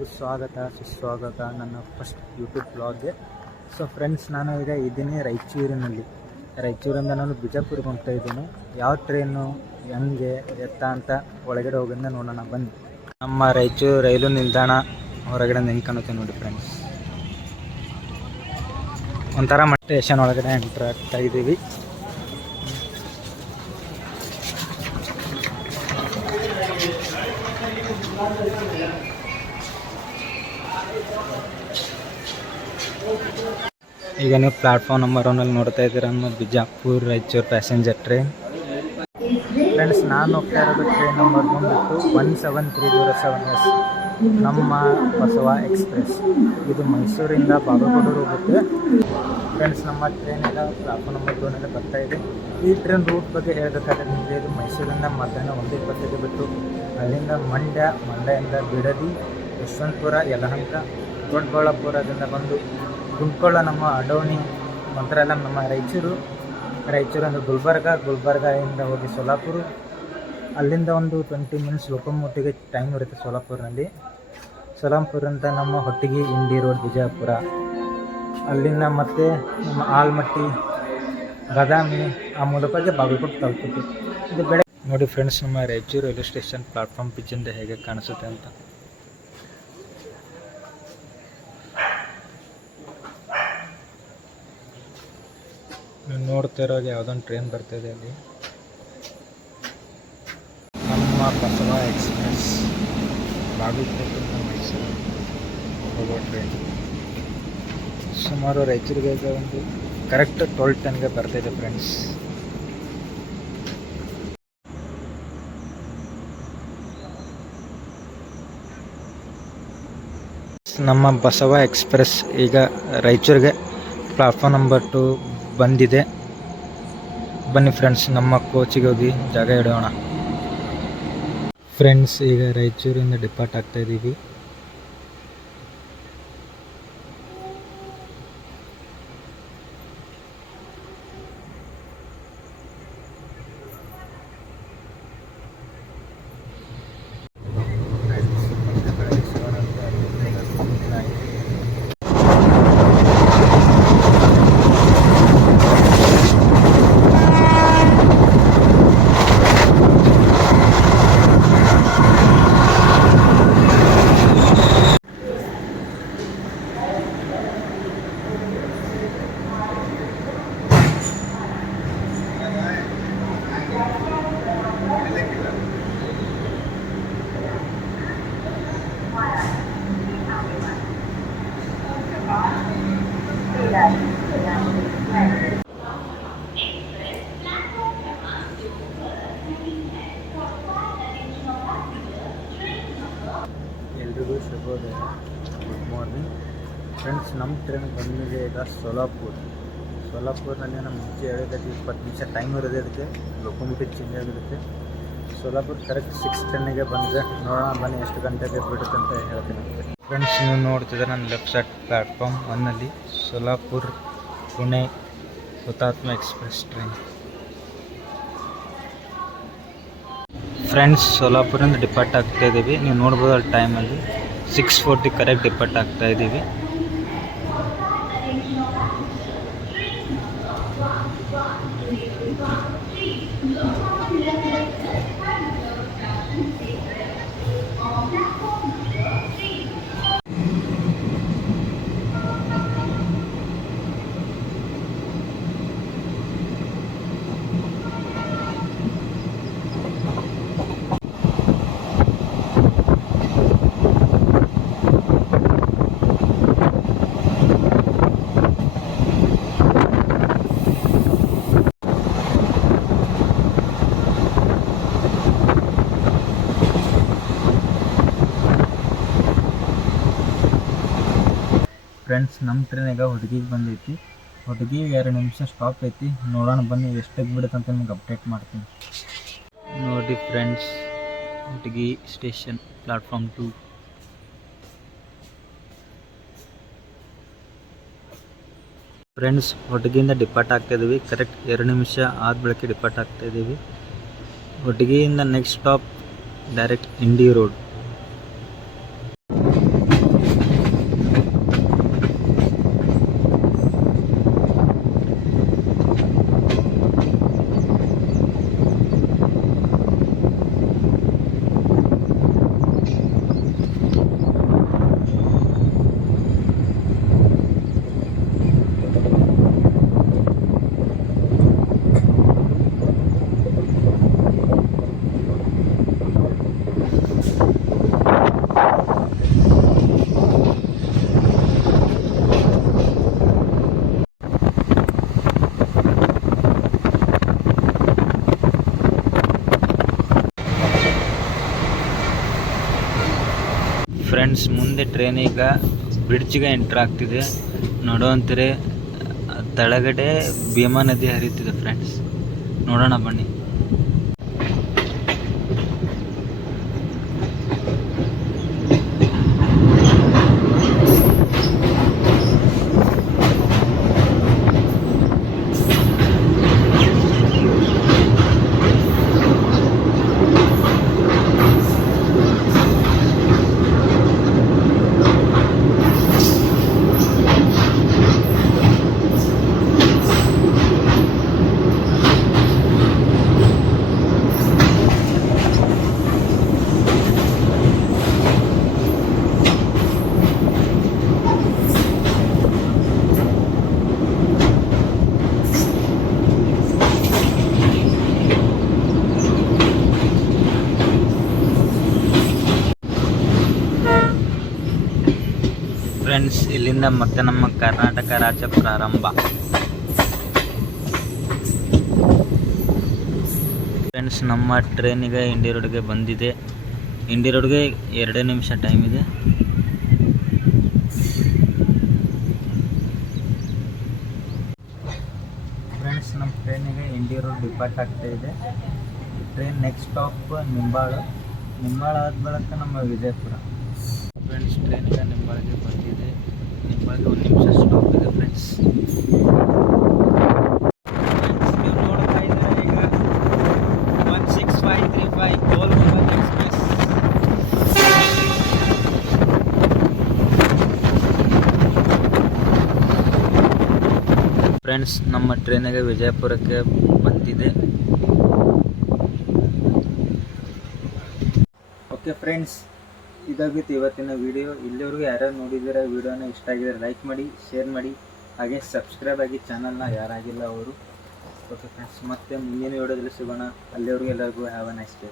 ಎಲ್ಲರಿಗೂ ಸ್ವಾಗತ ಸುಸ್ವಾಗತ ನನ್ನ ಫಸ್ಟ್ ಯೂಟ್ಯೂಬ್ ಬ್ಲಾಗ್ಗೆ. ಸೊ ಫ್ರೆಂಡ್ಸ್, ನಾನು ಈಗ ಇದ್ದೀನಿ ರಾಯಚೂರಿಂದ ನಾನು ಬಿಜಾಪುರ್ಗೆ ಹೋಗ್ತಾ ಇದ್ದೀನಿ. ಯಾವ ಟ್ರೈನು ಹೆಂಗೆ ಎತ್ತ ಅಂತ ಒಳಗಡೆ ಹೋಗೋದನ್ನ ನೋಡೋಣ ಬನ್ನಿ. ನಮ್ಮ ರಾಯಚೂರು ರೈಲು ನಿಲ್ದಾಣ ಹೊರಗಡೆ ನಿಂತ್ಕೊಳುತ್ತೆ ನೋಡಿ ಫ್ರೆಂಡ್ಸ್. ಒಂಥರ ಸ್ಟೇಷನ್ ಒಳಗಡೆ ಎಂಟ್ರ್ ಆಗ್ತಾ ಇದ್ದೀವಿ. ಈಗ ನೀವು ಪ್ಲಾಟ್ಫಾರ್ಮ್ ನಂಬರ್ 1 ನೋಡ್ತಾ ಇದ್ದೀರಾ ನಮ್ಮ Bijapur Raichur passenger train. Friends, ನಾನು ಹೋಗ್ತಾ ಇರೋದು ಟ್ರೈನ್ ನಂಬರ್ ಬಂದುಬಿಟ್ಟು 17307S ನಮ್ಮ ಬಸವ ಎಕ್ಸ್ಪ್ರೆಸ್. ಇದು ಮೈಸೂರಿಂದ ಬಾಗಲಕೋಟೆ ಹೋಗುತ್ತೆ. ಫ್ರೆಂಡ್ಸ್, ನಮ್ಮ ಟ್ರೈನ್ ಈಗ ಪ್ಲಾಟ್ಫಾರ್ಮ್ ನಂಬರ್ 2 ಬರ್ತಾ ಇದೆ. ಈ ಟ್ರೈನ್ ರೂಟ್ ಬಗ್ಗೆ ಹೇಳಬೇಕಾದ್ರೆ ನಿಮಗೆ ಇದು ಮೈಸೂರಿಂದ ಮಧ್ಯಾಹ್ನ 1:20 ಬಿಟ್ಟು ಅಲ್ಲಿಂದ ಮಂಡ್ಯದಿಂದ ಬಿಡದಿ, ಯಶವಂತಪುರ, ಯಲಹಂಕ, ದೊಡ್ಡಬಳ್ಳಾಪುರದಿಂದ ಬಂದು ಗುಂಡ್ಕೊಳ್ಳ, ನಮ್ಮ ಅಡೋಣಿ, ಮಂತ್ರಾಲಯ, ನಮ್ಮ ರಾಯಚೂರಿಂದ ಗುಲ್ಬರ್ಗದಿಂದ ಹೋಗಿ ಸೋಲಾಪುರ, ಅಲ್ಲಿಂದ ಒಂದು 20 ಮಿನಿಟ್ಸ್ ಲೋಕೋಮೋಟಿವ್ಗೆ ಟೈಮ್ ಇರುತ್ತೆ ಸೋಲಾಪುರದಿಂದ ನಮ್ಮ ಹೊಟ್ಟಿಗೆ ಇಂಡಿ ರೋಡ್ ಬಿಜಾಪುರ, ಅಲ್ಲಿಂದ ಮತ್ತೆ ನಮ್ಮ ಆಲ್ಮಟ್ಟಿ, ಬಾದಾಮಿ, ಆ ಮೂಲಕವಾಗಿ ಬಾಗಲಕೋಟೆ ತಲುಪುತ್ತೆ. ಇದು ಬೆಳಗ್ಗೆ ನೋಡಿ ಫ್ರೆಂಡ್ಸ್, ನಮ್ಮ ರಾಯಚೂರು ರೈಲ್ವೆ ಸ್ಟೇಷನ್ ಪ್ಲಾಟ್ಫಾರ್ಮ್ ಪಿಚ್ಚಿಂದ ಹೇಗೆ ಕಾಣಿಸುತ್ತೆ ಅಂತ. ನೀವು ನೋಡ್ತಾ ಇರೋವಾಗ ಯಾವುದೊಂದು ಟ್ರೈನ್ ಬರ್ತಾಯಿದೆ ಅಲ್ಲಿ, ನಮ್ಮ ಬಸವ ಎಕ್ಸ್ಪ್ರೆಸ್ ಬಾಗಲಕೋಟೆಯಿಂದ ಮೈಸೂರು ಹೋಗೋ ಟ್ರೈನ್. ಸುಮಾರು ರಾಯಚೂರಿಗೆ ಒಂದು ಕರೆಕ್ಟ್ 12:10ಗೆ ಬರ್ತಾಯಿದೆ ಫ್ರೆಂಡ್ಸ್. ನಮ್ಮ ಬಸವ ಎಕ್ಸ್ಪ್ರೆಸ್ ಈಗ ರಾಯಚೂರಿಗೆ ಪ್ಲಾಟ್ಫಾರ್ಮ್ ನಂಬರ್ 2 ಬಂದಿದೆ. ಬನ್ನಿ ಫ್ರೆಂಡ್ಸ್, ನಮ್ಮ ಕೋಚಿಗೆ ಹೋಗಿ ಜಾಗ ಹಿಡಿಯೋಣ. ಫ್ರೆಂಡ್ಸ್, ಈಗ ರಾಯಚೂರಿಂದ ಡಿಪಾರ್ಟ್ ಆಗ್ತಾ ಇದ್ದೀವಿ. ಎಲ್ರಿಗೂ ಶುಭೋದಯ, ಗುಡ್ ಮಾರ್ನಿಂಗ್ ಫ್ರೆಂಡ್ಸ್. ನಮ್ಮ ಟ್ರೈನ್ ಬಂದಿದೆ ಈಗ ಸೋಲಾಪುರ್ನಲ್ಲಿ. ನಮ್ಮ ಮುಂಚೆ ಹೇಳಿದ್ದಕ್ಕೆ 20 ನಿಮಿಷ ಟೈಮ್ ಇರೋದು, ಅದಕ್ಕೆ ಲೊಕೋಮೋಟಿವ್ ಚೇಂಜ್ ಆಗಿರುತ್ತೆ. ಸೋಲಾಪುರ ಕರೆಕ್ಟ್ 6:10ಗೆ ಬಂದರೆ ನೋಡೋಣ ಬನ್ನಿ ಎಷ್ಟು ಗಂಟೆಗೆ ಬಿಡುತ್ತೆ ಅಂತ ಹೇಳ್ತೀನಿ. ಫ್ರೆಂಡ್ಸ್, ನೀವು ನೋಡ್ತಿದ್ರೆ ನನ್ನ ಲೆಫ್ಟ್ ಸೈಡ್ ಪ್ಲ್ಯಾಟ್ಫಾರ್ಮ್ 1ನಲ್ಲಿ Solapur Pune Hutatma express train. Friends, ಸೋಲಾಪುರಿಂದ ಡಿಪಾರ್ಟ್ ಆಗ್ತಾ ಇದ್ದೀವಿ. ನೀವು ನೋಡ್ಬೋದು ಅಲ್ಲಿ ಟೈಮಲ್ಲಿ 6:40 ಕರೆಕ್ಟ್ ಡಿಪಾರ್ಟ್ ಆಗ್ತಾ ಇದ್ದೀವಿ. ಫ್ರೆಂಡ್ಸ್, ನಮ್ಮ ಟ್ರೈನ್ ಈಗ ಹುಡುಗಿಗೆ ಬಂದೈತಿ. ಹುಡುಗಿಗೆ 2 ನಿಮಿಷ ಸ್ಟಾಪ್ ಐತಿ. ನೋಡೋಣ ಬನ್ನಿ ಎಷ್ಟಕ್ಕೆ ಬಿಡುತ್ತೆ ಅಂತ ನಿಮ್ಗೆ ಅಪ್ಡೇಟ್ ಮಾಡ್ತೀನಿ. ನೋಡಿ friends, Hotgi station platform 2. Friends, ಹುಡುಗಿಯಿಂದ ಡಿಪಾರ್ಟ್ ಆಗ್ತಾಯಿದ್ದೀವಿ. ಕರೆಕ್ಟ್ 2 ನಿಮಿಷ ಆದ ಬಳಿಕ ಡಿಪಾರ್ಟ್ ಆಗ್ತಾಯಿದ್ದೀವಿ. ಹುಡುಗಿಯಿಂದ next stop direct Indi road. Friends, ಮುಂದೆ ಟ್ರೈನ್ ಈಗ ಬ್ರಿಡ್ಜ್ಗೆ ಎಂಟ್ರ್ ಆಗ್ತಿದೆ. ನೋಡುವಂತಾರೆ ತಳಗಡೆ ಭೀಮಾ ನದಿ ಹರಿಯುತ್ತಿದೆ ಫ್ರೆಂಡ್ಸ್. ನೋಡೋಣ ಬನ್ನಿ. ಫ್ರೆಂಡ್ಸ್, ಇಲ್ಲಿಂದ ಮತ್ತೆ ನಮ್ಮ ಕರ್ನಾಟಕ ರಾಜ್ಯ ಪ್ರಾರಂಭ. ಫ್ರೆಂಡ್ಸ್, ನಮ್ಮ ಟ್ರೈನಿಗೆ ಇಂಡಿ ರೋಡ್ಗೆ ಬಂದಿದೆ. ಇಂಡಿ ರೋಡ್ಗೆ 2 ನಿಮಿಷ ಟೈಮ್ ಇದೆ. ಫ್ರೆಂಡ್ಸ್, ನಮ್ಮ ಟ್ರೈನಿಗೆ ಇಂಡಿ ರೋಡ್ ಡಿಪಾರ್ಟ್ ಆಗ್ತಾ ಇದೆ. ಟ್ರೈನ್ ನೆಕ್ಸ್ಟ್ ಸ್ಟಾಪ್ ನಿಂಬಾಳ ಆದ ಬಳಿಕ ನಮ್ಮ ವಿಜಯಪುರ. ಫ್ರೆಂಡ್ಸ್, ಟ್ರೈನಿಗೆ ನಿಂಬಾಳಿಗೆ ಬಂದಿದೆ. ನಿಂಬಾಳಿಗೆ 1 ನಿಮಿಷ ಸ್ಟಾಪ್ ಇದೆ ಫ್ರೆಂಡ್ಸ್. ನೀವು ನೋಡ್ತಾ ಇದ್ದೀರಾ ಈಗ 16535 ಗೋಲ್ಗುಂಬಜ್ ಎಕ್ಸ್ಪ್ರೆಸ್. ಫ್ರೆಂಡ್ಸ್, ನಮ್ಮ ಟ್ರೈನಿಗೆ ವಿಜಯಪುರಕ್ಕೆ ಬಂದಿದೆ. ಓಕೆ ಫ್ರೆಂಡ್ಸ್, ಇದಾಗಿತ್ತು ಇವತ್ತಿನ ವಿಡಿಯೋ. ಇಲ್ಲಿವರೆಗೂ ಯಾರ್ಯಾರು ನೋಡಿದ್ದೀರಾ ವಿಡಿಯೋನ ಇಷ್ಟ ಆಗಿದ್ರೆ ಲೈಕ್ ಮಾಡಿ, ಶೇರ್ ಮಾಡಿ, ಹಾಗೆ ಸಬ್ಸ್ಕ್ರೈಬ್ ಆಗಿ ಚಾನಲ್ನ ಯಾರಾಗಿಲ್ಲ ಅವರು. ಓಕೆ ಫ್ರೆಂಡ್ಸ್, ಮತ್ತೆ ಮುಂದಿನ ವಿಡಿಯೋದಲ್ಲಿ ಸಿಗೋಣ. ಅಲ್ಲಿವರೆಗೂ ಎಲ್ಲರಿಗೂ ಹ್ಯಾವ್ ಅ ನೈಸ್ ಡೇ.